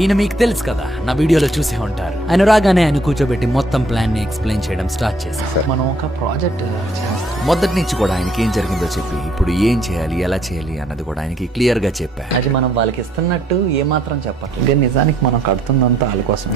ఈయన మీకు తెలుసు కదా, నా వీడియోలో చూసే ఉంటారు. ఆయన రాగానే ఆయన కూర్చోబెట్టి మొత్తం ప్లాన్ ని ఎక్స్ప్లెయిన్ చేయడం స్టార్ట్ చేశారు. మనం ఒక ప్రాజెక్ట్ మొదటి నుంచి కూడా ఆయనకి ఏం జరిగిందో చెప్పి ఇప్పుడు ఏం చేయాలి ఎలా చేయాలి అన్నది కూడా ఆయనకి క్లియర్ గా చెప్పా. అది మనం వాళ్ళకి ఇస్తున్నట్టు ఏమాత్రం చెప్పట్లేదు. ఇంకా నిజానికి మనం కడుతుందంతా వాళ్ళ కోసం.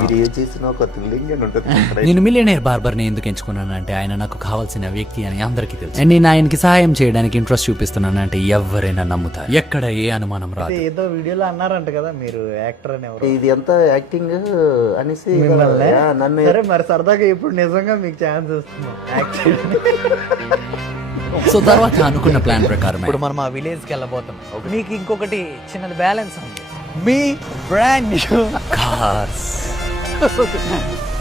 నేను మిలియనేర్ బార్బర్ ని ఎందుకు ఎంచుకున్నానంటే ఆయన నాకు కావాల్సిన వ్యక్తి అని అందరికీ తెలుసు. అండ్ నేను ఆయనకి సహాయం చేయడానికి ఇంట్రెస్ట్ చూపిస్తున్నానంటే ఎవరైనా నమ్ముతారు. ఎక్కడ ఏ అనుమానం రాదు. ఏదో వీడియోలో అన్నారంట కదా మీరు యాక్టర్ అని. ఎవరు ఇది ఎంత యాక్టింగ్ అనేసి నన్ను సరే మరి సరదాగా ఇప్పుడు నిజంగా మీకు ఛాన్స్ ఇస్తున్నాం యాక్ట్ చేయడానికి. సో తర్వాత అనుకున్న ప్లాన్ ప్రకారం ఇప్పుడు మనం ఆ విలేజ్ కి వెళ్ళబోతాం. మీకు ఇంకొకటి చిన్నది బ్యాలెన్స్ ఉంది. మీ బ్రాండ్ న్యూ కార్స్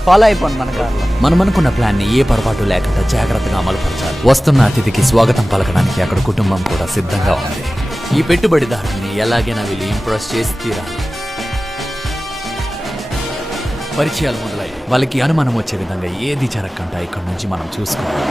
ఫాలో అయిపోండి మన కార్లో. మనం అనుకున్న ప్లాన్ ని ఏ పొరపాటు లేకుండా జాగ్రత్తగా అమలుపరచాలి. వస్తున్న అతిథికి స్వాగతం పలకడానికి అక్కడ కుటుంబం కూడా సిద్ధంగా ఉంది. ఈ పెట్టుబడిదారుని ఎలాగైనా వీళ్ళు ఇంప్రెస్ చేసి తీరాలి. పరిచయాలు మొదలయ్యాయి. వాళ్ళకి అనుమానం వచ్చే విధంగా ఏది జరగకుండా ఇక్కడ నుంచి మనం చూసుకోవాలి.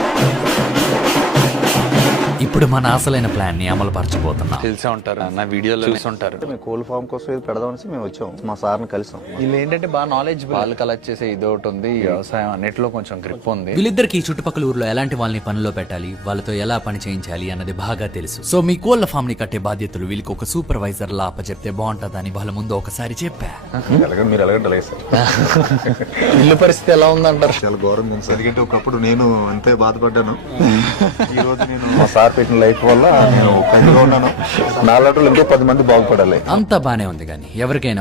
ఇప్పుడు మన అసలైన ప్లాన్ ని అమలు పరచబోతున్నాం. తెలిసే ఉంటారు, నా వీడియోలో చూసుంటారు. మేము కోల్ ఫామ్ కోసం ఇది పెడదామనేసి మేము వచ్చాం. మా సార్ని కలిసాం. వీళ్ళు ఏంటంటే బాగా నాలెడ్జ్ వాళ్ళు కలెక్ట్ చేసే ఇది ఒకటి ఉంది. వ్యవసాయం అన్నిటిలో కొంచెం గ్రిప్ ఉంది. వీళ్ళిద్దరికి చుట్టుపక్కల ఊర్లో ఎలాంటి వాళ్ళని పనిలో పెట్టాలి, వాళ్ళతో ఎలా పని చేయించాలి అన్నది బాగా తెలుసు. సో మీ కోళ్ల ఫామ్ ని కట్టే బాధ్యతలు వీళ్ళకి ఒక సూపర్వైజర్ లా అప్పచెప్తే బాగుంటదని వాళ్ళ ముందు ఒకసారి చెప్పా. మీరు ఎలాగంటే సార్ ఇల్లు పరిస్థితి ఎలా ఉందంటారు? చాలా ఘోరంగా ఉంది సార్. ఎందుకంటే ఒకప్పుడు నేను అంతే బాధపడ్డాను. ఈ రోజు నేను మా సార్ పెట్టిన లైఫ్ వల్ల నేను ఉన్నాను. నాలుగు ఇంకో 10 మంది బాగుపడాలి. అంతా బానే ఉంది కానీ ఎవరికైనా